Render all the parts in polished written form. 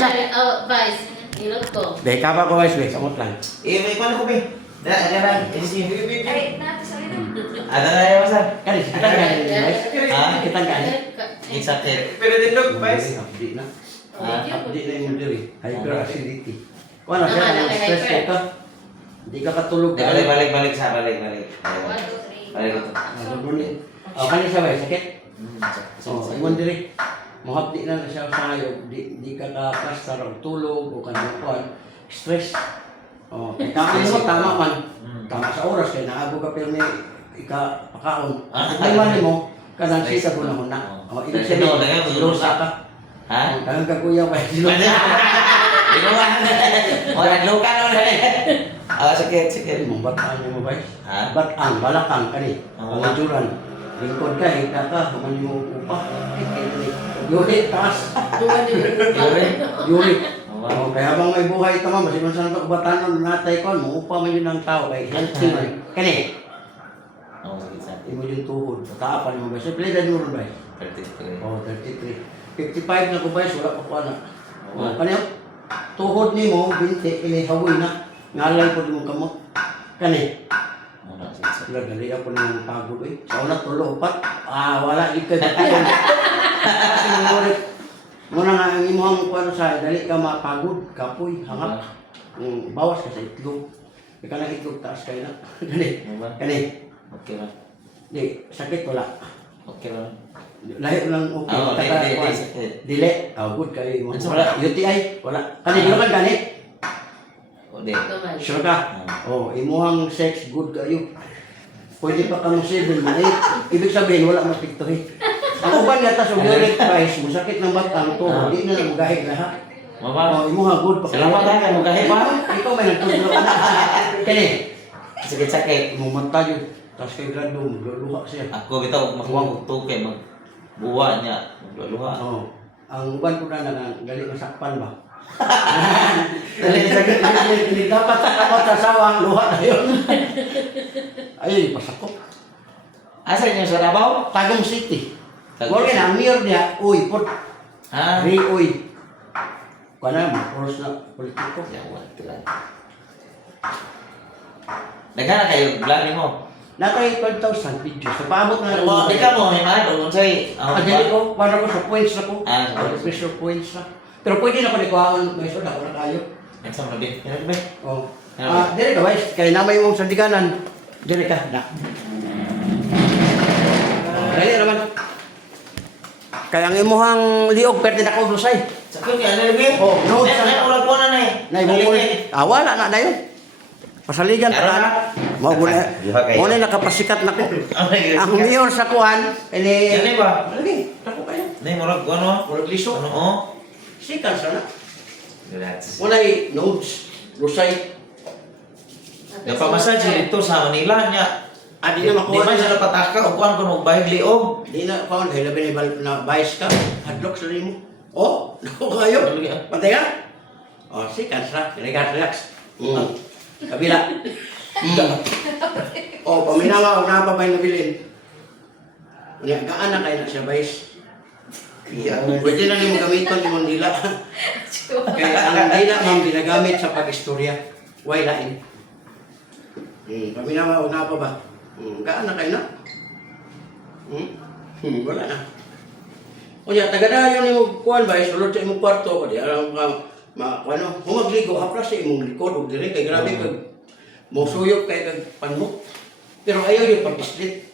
sa? Oh, Vice. Hilot ko. Be, kaba ko guys, be. Samot lang. May paano ko, be? Ada. Ay, nato sa rin. Ada na yung masal. Kani, kita kan guys. Ah, Kita kan. Exactly. Pero din dog, guys. Abdi na. Oh, Abdi na yung diri. Hyperacidity. Wala siya ng stress ka. Hindi ka katulog. Balik sa balik. 1, 2, 3. Balik ito. Oh, kani siya ba? Sakit? Oh, iwan diri. Muhabdi na siya sa ngayon. Di ka kakastar ang tulog o kanang kuhan. Stress. Oh, tama man. Tama sa oras kaya naabo ka pero may pakaon. Ay man mo kanang sita ko na huna. Oh, ibig sabihin, lusa ka. Ha? Kanang kakuya ba? Luka na. Sakit. Mong bataan mo ba? Ha? Batang, balakang kani. Oo. Pangajuran. Lingkod ka, hita ka, human mo upa. Yuri, taas. Yuri. Oh, kaya bang may buhay ito man, basi man sa batanon natay kon, mo upa man yun ng tao kay healthy man. Kani, Oo, sakit. imo yung tuhod. Taapan mo ba? So, play mo ron ba? 33. Oh, 33. 55 na ko ba? Wala pa ko na. Oo. Oh, kani, tuhod ni mo, binti, inihawoy na. Ngalay po di mo kamot. Kani, Sakit. wala, gali ako na yung pagod eh. Sa una, tulo, upat. Wala, ikay batiyon. Kasi mga muna nga ang imuhang kuwan sa dali ka mapagod, kapoy, hangap. Bawas ka sa itlog. Ika na itlog, taas kayo na. Kani, kani. Okay lang. Di, sakit wala. Okay lang. Lahir lang okay. Oo, di kuwan. sakit. Dili. Good kayo mo. Ano Wala, UTI, wala. Kani, di naman gani. O, di. Sure ka? Oh, imuhang sex, good kayo. Pwede pa ka mo 7 man. Ibig sabihin, wala mapiktuhin. Ang uban nga tas uric price, masakit ng batang to, hindi na nagahig lahat. Mama. Oh, imuha good pa. Salamat ha, kay magahi pa. Ikaw may nagtudlo ka na. Kani, Sakit. mumanta yun. Tapos kay Grado, magluluha siya. Ako bitaw makuha ko kay magbuwa niya. Magluluha. Oh, ang uban ko na gali masakpan ba? Dali sakit. Hindi dapat sakapot sa sawang, luha na yun. Ayun, pasakop. Asa niyo sa Davao? Tagum City. Tagum Wala na, ang mayor niya, uy, pot. Ha? Ray, uy. Kana, oras na politiko. Yawa, tulan. Nagana kayo vlog mo. Natay 12,000 videos. So, paabot na Mo, di ka mo himad o unsay Dili ko, para ko sa points na ko. Ah, sa points. Pressure points na. Pero pwede na ko nikuhaan, may soda ko na kayo. Exam na din. Yan ba? Oh. Dire ka, guys. Kaya namay mong sandiganan. Dire ka, na. Dali naman. Kaya ang imuhang liog, pwede na ko lusay. Sakit ni ano lagi? Oh, no, Ay, ulag ko na na eh. Nay, wala na yun. Pasaligan pa na. Mo na nakapasikat na ko. Ang mayor sa kuhan, Yan ba? Lagi, ako kayo. Nay, murag ko ano? Murag liso. Ano oh? Sikan sana. Relax. Muna'y nodes, lusay. Nagpamassage dito sa Manila niya. Di Di na makuha man na. siya napataka o kuhan ko ng bahig liog. Di na kuha na. Labi na bias ka. Hadlock sa rin mo. Oh, naku kayo. Pantay ka? Oh, sikan sa. Relax. Kabila. Oh, paminawa. Una pa ba yung nabilin? Gaan na kayo na siya, bias. Pwede na niyo gamiton yung dila. Kaya ang dila ma'am ginagamit sa pag-istorya. Why lain? Paminawa, una pa ba? Gaan na kayo na? Wala na. O niya, taga-dayon ni mo kuhan ba, sulod sa imong kwarto, o di alam ka, humagligo, haplas sa imong likod, o dire, kay grabe kag, musuyok kay kag panmo. Pero ayaw yung pag-islit.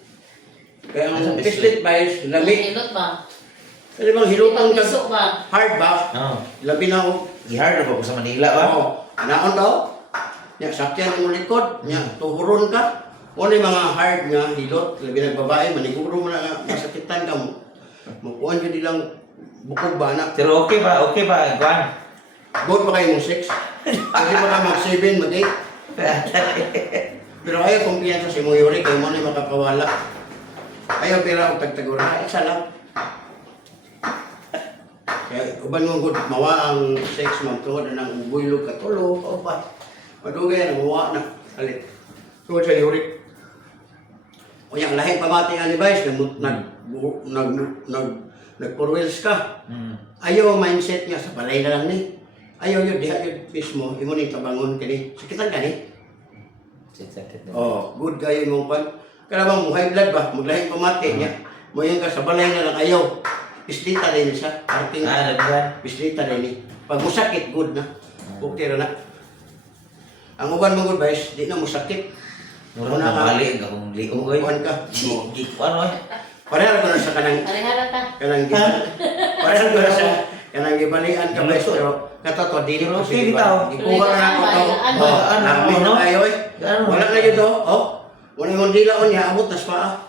Kaya ang islit ba, lami. Hilot ba? Kasi bang hilutang kag Piso ba? hard ba? Oo. Labi na ako. Gihard ba ko sa Manila ba? Oo. Anaon daw? Nya, sakyan mo likod. Nya, tuhuron ka. O na mga hard nga hilot. Labi na babae, maniguro mo na masakitan ka mo. Makuhan ka nilang bukog ba na. Pero okay ba? Okay ba? Kuhan? Both pa kayo mong 6. Kasi pa ka mag-7, mag-8. Pero ayaw kumpiyansa sa imong yuri, kayo mo na makakawala. Ayaw pera o tagtagura. Isa lang. Kaya uban mo gud mawa ang 6 month old na nang buylog katulog o pa. Madugay na mawa na. Alit. Tuwa sa yuri. O yang lahi pamati ani Vice nagpurwils ka. Ayaw mindset nga sa balay na lang ni. Ayaw yun, diha yun mismo, imo ni tabangon kani. Sakitan ka ni. Sakit na. Oh, good kayo mong pan. Kalabang mo high blood ba? Maglahi pamati niya. Mo yung ka sa balay na lang ayaw. Pislita rin siya. Parting Nagdan. pislita rin ni. Pag mo sakit, good na. Okay ra na. Ang uban mong good guys, di na mo sakit. Mura na balik akong liog oy. Uban ka. Gikuan oy. Pareha ko na sa Parehara ka. Pareha ko na sa kanang gibalian ka guys, pero katoto dili ko Okay, bitaw. Ikuha na ako to. Ano? Oh, Ano? nami Ano? na kayo eh. Ano? Wala na yun to. Oh. Wala yung dilaon niya, abot nas paa.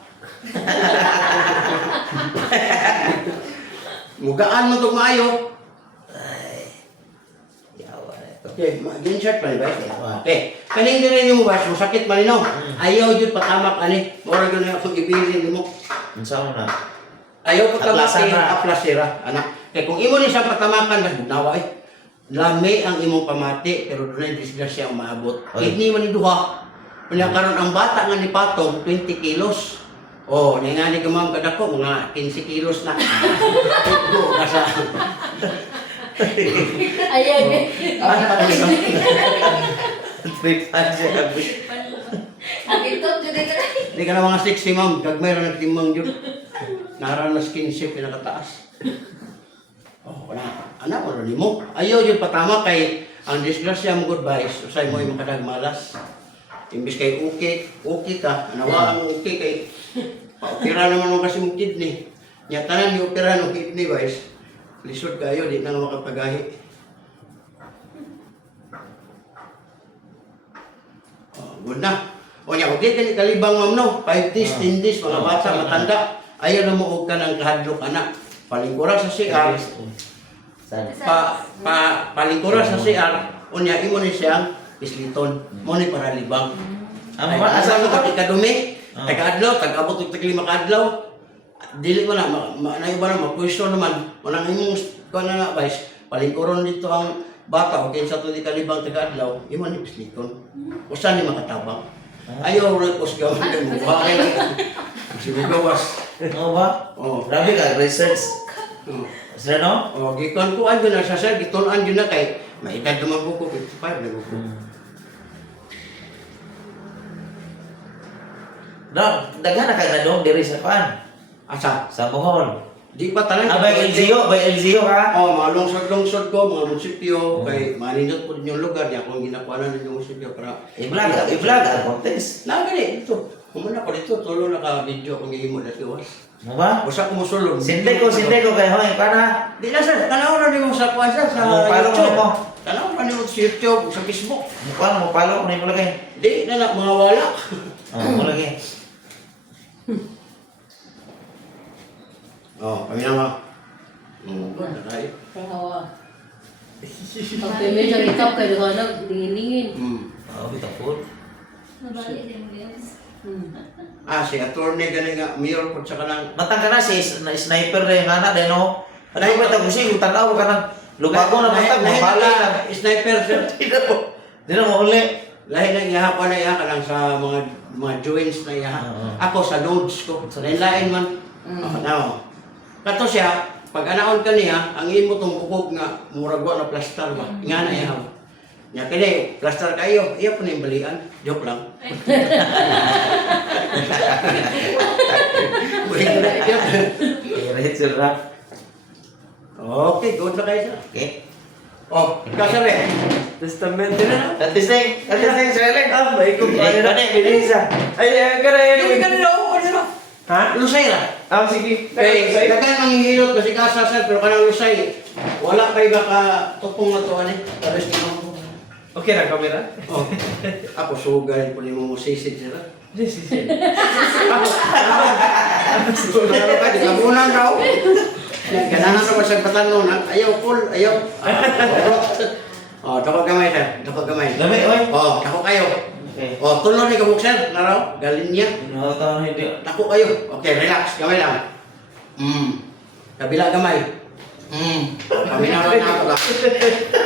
Mugaan mo itong maayo. Yawa na ito. Okay, mag-insert pa rin ba? Okay. Kaning din mo ba? Masakit man ino. Ayaw yun patamak ani. Mura yun na akong ibilin mo. Unsa mo na? Ayaw patamak Aplasan kay na. aplasira. Anak. Kaya kung imo ni siya patamakan, mas nawa eh. Lami ang imong pamati, pero doon ay disgrasya ang maabot. Oy. Kidney man ni duha. Kanya karon ang bata nga ni Patong, 20 kilos. Oh, niya nga ni gamam kadako, mga 15 kilos na. Ito, nasa... Ayan. Ano pa rin ba? Tripan siya kabi. Agitot jud ka. Hindi ka na mga 60, ma'am. Gagmay na nagtimang yun. Naranas kinship, pinakataas. Oh, wala. Anak, wala ni mo. Ayaw yun patama kay ang disgrasya mo good vibes. Usay mo yung makadagmalas. Imbis kay okay ka. Anawa ang okay kay paupira naman mo kasi mong kidney. Nya tanan yung upira ng kidney guys. Lisod kayo, di na nga makapagahi. Oh, good na. O nya, huwag di kalibang ma'am no. 5 days, 10 days, mga bata, matanda. Ayaw na mo huwag ka ng kahadlok anak. Palingkura sa CR. Palingkura sa CR. Unya, imo ni siyang isliton. Mo ni para libang. Ang Ay, mga asa mo asa ka kadumi? Ah. Taga-adlaw, tag-abot og tag-5 ka-adlaw. Dili mo na, nayo ba na, mag-question naman. Walang imong, kung na na, guys, palingkuron dito ang bata, o kinsa to di kalibang taga-adlaw, imo ni isliton. Usa ni makatabang. Ayaw rin usgaw ng mukha. Kasi magawas. Ano ba? Oh. Grabe ka, research. Oh. Sila no? Oh, gikon ko ano na sa sir, gitunan yun na kay maedad naman ko 55 na ko. Daghan na kay na doon diri sa kuan. Asa? Sa Bohol. Di pa talaga. By LGO ka. Oh, mga lungsod-lungsod ko, mga munisipyo, kay maninot po din yung lugar niya kung ginakuha na yung munisipyo para I-vlog ang contest. Nagani dito. Kumuna ko dito, tulo naka-video kung gihimo dati was. Mo ba? Usa ko musulong. Sinde ko kay hoy kana. Di na sir, tanaw na nimo sa kuwan sir sa Follow YouTube. mo. Tanaw pa nimo sa YouTube, sa Facebook. Mo kuan mo follow ko na mo lagay. Di na na mga wala. Mo lagay. Oh, kami na ma. Tayo. Kahawa. Okay, medyo ikaw kayo na lingin. Oh, bitaw po. Nabalik din mo yan. Si attorney gani nga mayor po sa kanang Matang ka na si sniper na yung anak din no. Ano ba ito kasi yung tanaw ka ng lubago na matag mabala na. sniper sir. Di na mo uli. Lahi na iyaha ko na iyaha kanang sa mga joints na iyaha. Oo. Ako sa loads ko. Lain man. Now, kato siya, pag anaon ka niya, ang imo tong bukog nga murag wa na plaster ba. Nga na iyaha. Nya kini plaster kayo, iya po na yung balian. Joke lang. Diretso ra. Okay, good na kayo sir. Okay. Oh, kasari. Testamente na. At this thing, Israel. May Bilisa. Ay, ganun. Hindi ka nila ako kanina. Ha? Lusay ra. Sige. Kay dagan ang hilot kasi kasa sir pero kanang lusay. Wala kay baka tupong na to ani. Pares mo. Okay na, kamera? Oh. Ako sugay po nimo mo sisid sila. Yes. Pero ka di kabunan raw. Ganahan ra sa patanon ayaw pul, ayaw. Oh, dako gamay sir, dako gamay. Lami oy. Oh, dako kayo. Okay. Oh, tulo ni kabuk sir, na raw. Galin niya. No ta hindi. Dako kayo. Okay, relax, gamay lang. Kabila gamay. Kami na rin ako ba?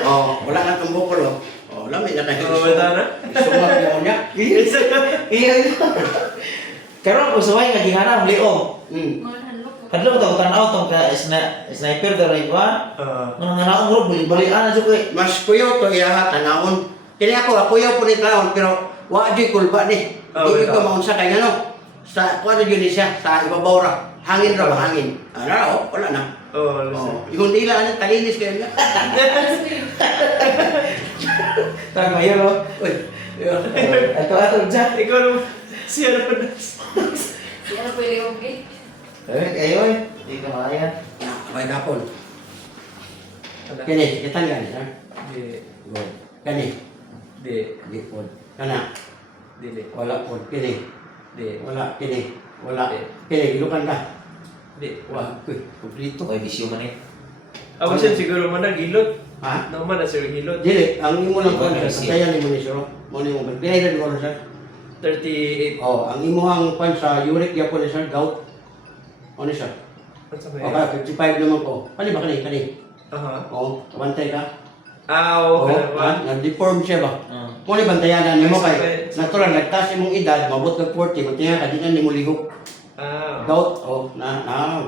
Oh, wala na itong bukol oh. Oh, lami na kayo. Oh, wala na? Sumag mo niya. Iya. Karon ko saway nga gihana ang liom. Hmm. Mahal ko. Kadlong tao tanaw tong ka sniper daw rin ba? Mga naong bro bali-balian na jud koy. Mas kuyo to iya tanawon. Kini ako kuyo po ni tanawon pero wa di kulba ni. Di ko maunsa kay ngano. Sa kuno yun siya sa ibabaw ra. Hangin ra ba hangin? Ano wala na. Oh, yung dila ano talinis kayo na. Tang mayor oh. Uy. Ato dyan. Ikaw naman. Siya naman. Yan ang pwede okay. Kayo eh. Di ka makaya. May gapon. Kini, kitan gani ha. Di. Kani, Di. di pod. Kana, Di. wala pod. Kini, Di. wala. Kini, wala. Kini, ilukan ka. Di. Wah, kuy, kumplito. Koy bisyo man eh. Ako siya siguro man nagilot. Ha? Naman na sir hilot. Dili, ang imo lang kon, Kasi- patayan ni mo ni Siro. Mo ni mo. Pinay ko sir. 38. Oh, ang imo ang pan sa uric yapon ni sir gout. Ano siya? Ano sa Okay, kaya? 55 naman ko. Kani ba kani? Aha. Oh, kabantay ka. Oo, Oh, kaya na-deform siya ba? Ah. Mo ni bantayan ni mo Yes, kay yes. natural nagtaas imong edad, mabot ka 40, matinga ka di na nimo lihok. Gout, oh,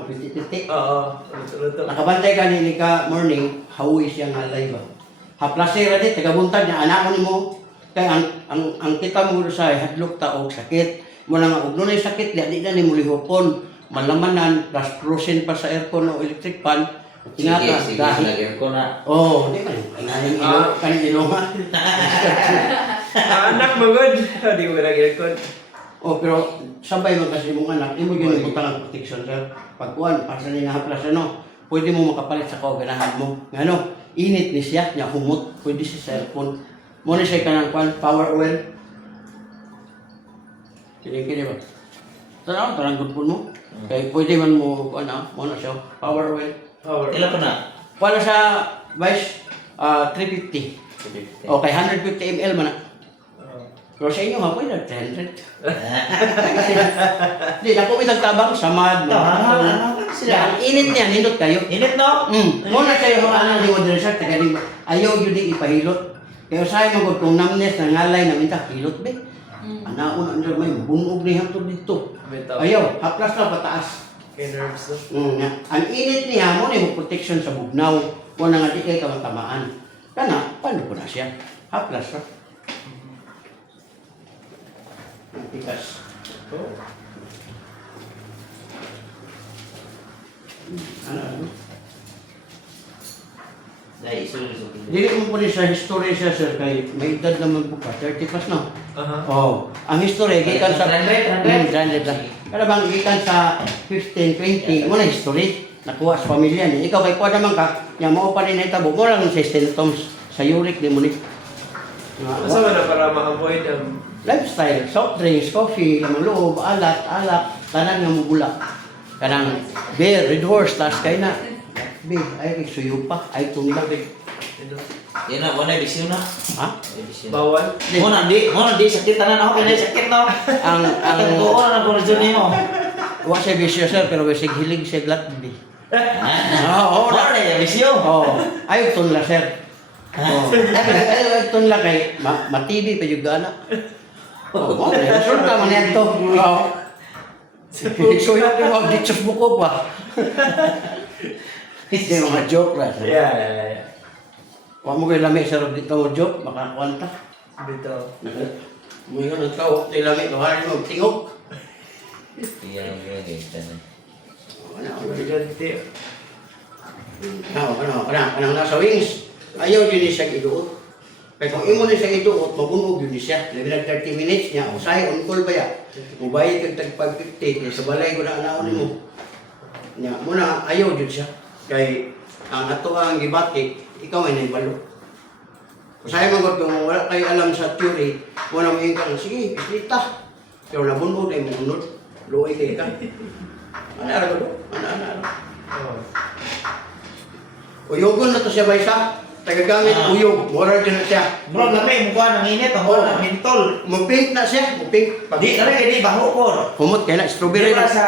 piti-piti. Oo. Luto. Nakabantay ka ni ka morning, hawi siya nga live ba. Haplase ra di tagabuntag na anak mo nimo. Kay ang kita mo sa hadlok ta og sakit. Mo na nga og dunay sakit di na nimo lihokon. Malamanan plus frozen pa sa aircon o electric fan. Tinga ka dahil. Lagyan ko na. Oh, di man. Kaning ilo, kaning ilong. Anak mo good. Di ko nag-aircon. Oh, pero sabay man kasi mong anak, imo gyud butang ang protection sir. Pagkuan, para ni nga haplas ano, pwede mo makapalit sa ganahan mo. Ngano, init ni siya, nya humot, pwede sa cellphone. Mo ni siya kanang kwan power oil. Kini ba? Tarang good po mo. Kay pwede man mo ano, mo na siya power oil. Power. Ilan pa na? Wala sa vice 350. Okay, 150 ml man na. Pero sa inyo ha, pwede 300. Hindi, naku itang tabang, samad. Ang init niya, nindot kayo. Init no? Muna kayo kung ano ni Modern Shark, ayaw yun din ipahilot. Kaya sa'yo magod kung namnes na ngalay na minta, hilot be. Anaon ang may bunog ni haptog dito. Bitaw. Ayaw, haplas na pataas. Kay nerves no. Ang init niya mo ni protection sa bugnaw. Muna nga di kayo kamatamaan. Kana, paano ko na siya? Haplas na. Ang tikas. Oh. Ano? Dahil isulod. Dili mo po sa history siya sir kay may edad naman po ka 30 plus no. Aha. Oh, ang history gikan sa 100. lang. Kada bang gikan sa 15 20 mo na history nakuha sa pamilya ni. Ikaw kay kuha naman ka, nya mao pa rin itabo mo lang sa symptoms sa uric ni mo ni. Asa man na para ma-avoid Lifestyle, soft drinks, coffee, lamang loob, alak, tanan nga mubula. Kanang beer, red horse, tas kay na. Big, ay suyo pa, ay tunla. Yan na, wala bisyo na. Ha? bawal. Mo na di sakit tanan ako kaya sakit no. Ang Tuo na ko rin mo. wa siya bisyo sir, pero wasig hilig siya glatby. Oo, na rin bisyo. Oh, ay tunla sir. Oh, ay tunla kay matibi pa juga na. Oh, resulta man yan to. Oh. Suyo ko mag ditsos mo ko pa. Hindi mga joke lang. Sir. Yeah. Huwag mo kayo lamig sa dito mo joke, makakwanta. Bitaw. Mo yun ang tao, tayo lamig, kawarin mo, tingog. Iya, ganyan. Ganti. Kanang nasa wings, ayaw yun siya iduot. Kaya kung imo na siya iduot, mabunog yun siya. Labi nag 30 minutes niya, usahay, on call ba ya? Mubayad kag tag 50, sa balay ko na anaon mo. Nya, muna, ayaw yun siya. Kaya ang ato ang gibati, ikaw ay naibalo. Usahay magod kung wala kayo alam sa theory, muna mo yung kang, sige, islita. Pero nabunog na yung munod, luoy kayo ka. Ano ko do? Ano? Oh. Uyogon na to siya ba isa? Tagagamit uyog, moral din na siya. Bro, lamay mukha nang init, ang wala mentol. Mupink na siya, mupink. Di kami kay di baho ko. Humot kaya na, strawberry Di ba na. sa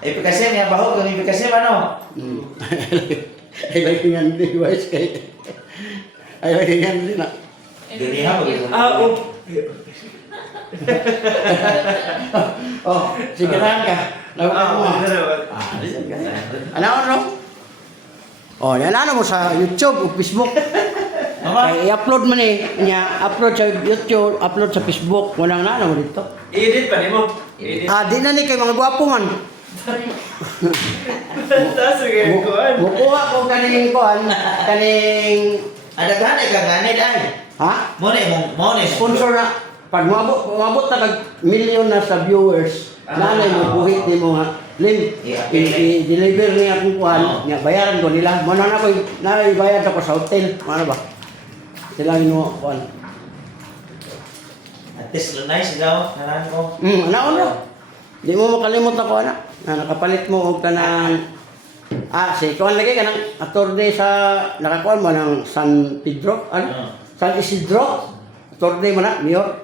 epikasim niya baho kami epikasim ano? Ay, lagi yan din, guys, kay. Ay, lagi yan din na. Dili ha bagay. Oh, sige lang ka. Lawa ka mo. dalawa. Ano no? Oh, yan ano mo sa YouTube o Facebook. Mama, Kaya i-upload mo ni niya, upload sa YouTube, upload sa Facebook. Walang na mo dito. I-edit pa ni mo. I-edit. Ah, di na ni kay mga gwapo man. Tapos yung kuhan. Mukuha ko kaning kuan, kaning adaghan ay kaganid ay. ha? Mo na Sponsor na. Pag umabot na kag million na sa viewers, nanay mo buhit ni mo ha. Lim, i-deliver niya akong kuhan, niya bayaran ko nila. Muna na ko, bayad ako sa hotel. Ano ba? Sila mo kuhan. At least nice daw, nanan ko. Ano? Di mo makalimot ako anak. Na nakapalit mo og kanang si kuan lagi kanang attorney sa nakakuan mo ng San Pedro, ano? San Isidro. Attorney mo na, mayor.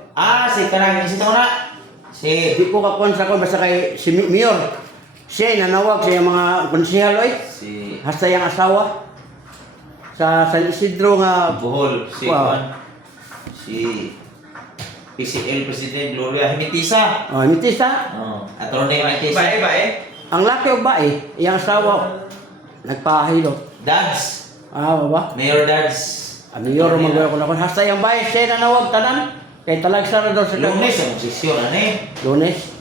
Si kanang isito ko na. Si Di ko kakuan sa kuan basta kay si mayor. Siya ay nanawag sa iyang mga konsehal oy. Hasta yung asawa sa San Isidro nga Bohol, si Wow. Juan. Si PCL President Gloria Himitisa. Mitisa. Attorney Himitisa. Bae. Ang laki og bae, iyang asawa nagpahilo. Dads. Ba? Mayor Dads. Mayor magwa ko na kun hasta yung bae siya nanawag tanan kay talagsa na daw sa Lunes ang posisyon, ano eh. Lunes.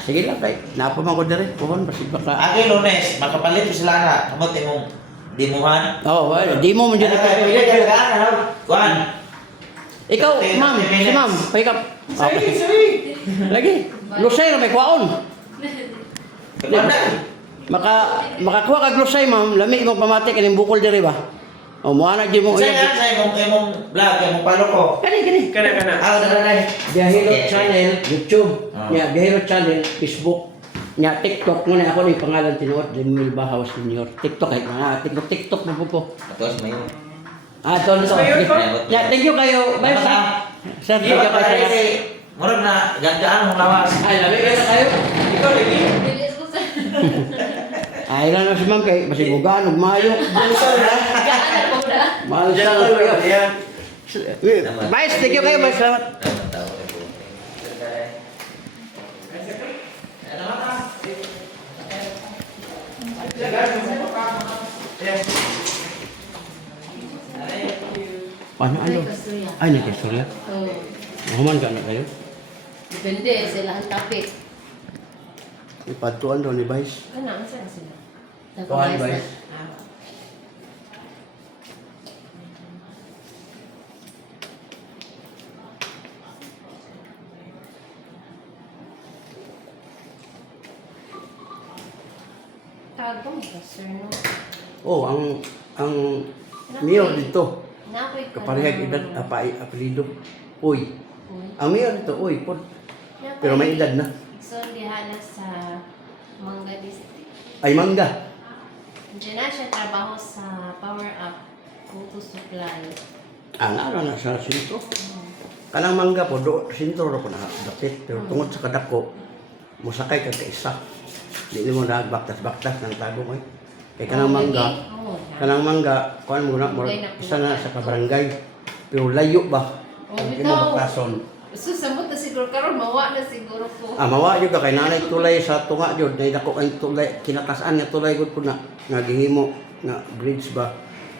Sige lang kay napa man ko dire puhon basig baka. Agay Lunes, makapalit ko sila na. Kamot imong dimuhan. Wala, di mo man dyan Kuan. Ikaw, ma'am, si ma'am, pakikap. Sorry. Lagi, lusay na may kwaon. Kuan na. Makakuha kag lusay, ma'am, lami imong pamati kaning bukol diri ba? Muana di mo. Saya imong vlog, imong palo ko. Kani. Kana. Dala. Biyahero channel, YouTube. Ah. Nya Biyahero channel, Facebook. Nya TikTok mo na ako ni pangalan tinuot Demil Bahaw Senior. TikTok ay TikTok mo po. Atos mayo. Ito. Mayor po. Nya, thank you kayo. Bye sa. Sir, thank you kayo. Murag na gandaan mong lawas. Ay, labi ka na kayo. Ikaw lagi. Bilis ko sa... Ay, lang na si ma'am kay masigugan ug maayo. Gaan ako na. Mahal Diyan sa ko lang. Ayan. Bye, thank you kayo. Bye, salamat. Ano? Kasurya. Ay, nagkasurya. Oo. Mahuman ka na kayo. Depende sila ang topic. Ipatuan daw ni Vice. Ano, ang saan sila? Kuhan, Vice. Tawag mo ba, sir, no? Oh, ang mayor dito. Nakoy ka Kaparehag edad, apelido. Uy. Ang mayor dito, uy. Pero may edad na. So, lihala sa Manga District. Ay, mangga. Diyan na siya trabaho sa Power Up Auto Supply. Ang ano na sa sintro. Kanang mangga po, sintro na po na dapit. Pero tungod sa kadako, musakay ka kaisa. Hindi mo na baktas-baktas ng tago mo. Kaya kanang mangga, kanang mangga, kuhan mo na, isa na sa kabarangay. Pero layo ba? Ang imo bakason. Susamot na siguro karon mawa na siguro ko. Mawa jud ka kay nanay tulay sa tunga jud, nay dako kay tulay kinatasan nga tulay gud ko na nga gihimo nga bridge ba.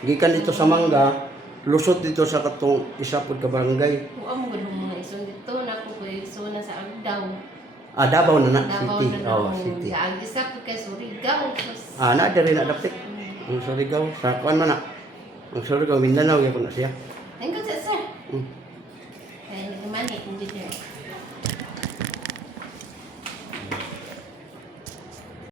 Gikan dito sa mangga, lusot dito sa katong isa pud ka barangay. Kuha mo gud mga ison dito na ko kay na sa Agdaw. Davao na na Davao city. na Oh, daw. city. Sa Agdisa po kay Surigao. Na diri na dapit. Ang Surigao sa kuan man na. Ang Surigao Mindanao gyud ko na siya. Thank you, sir. Mm. Kaya nagmani, engineer.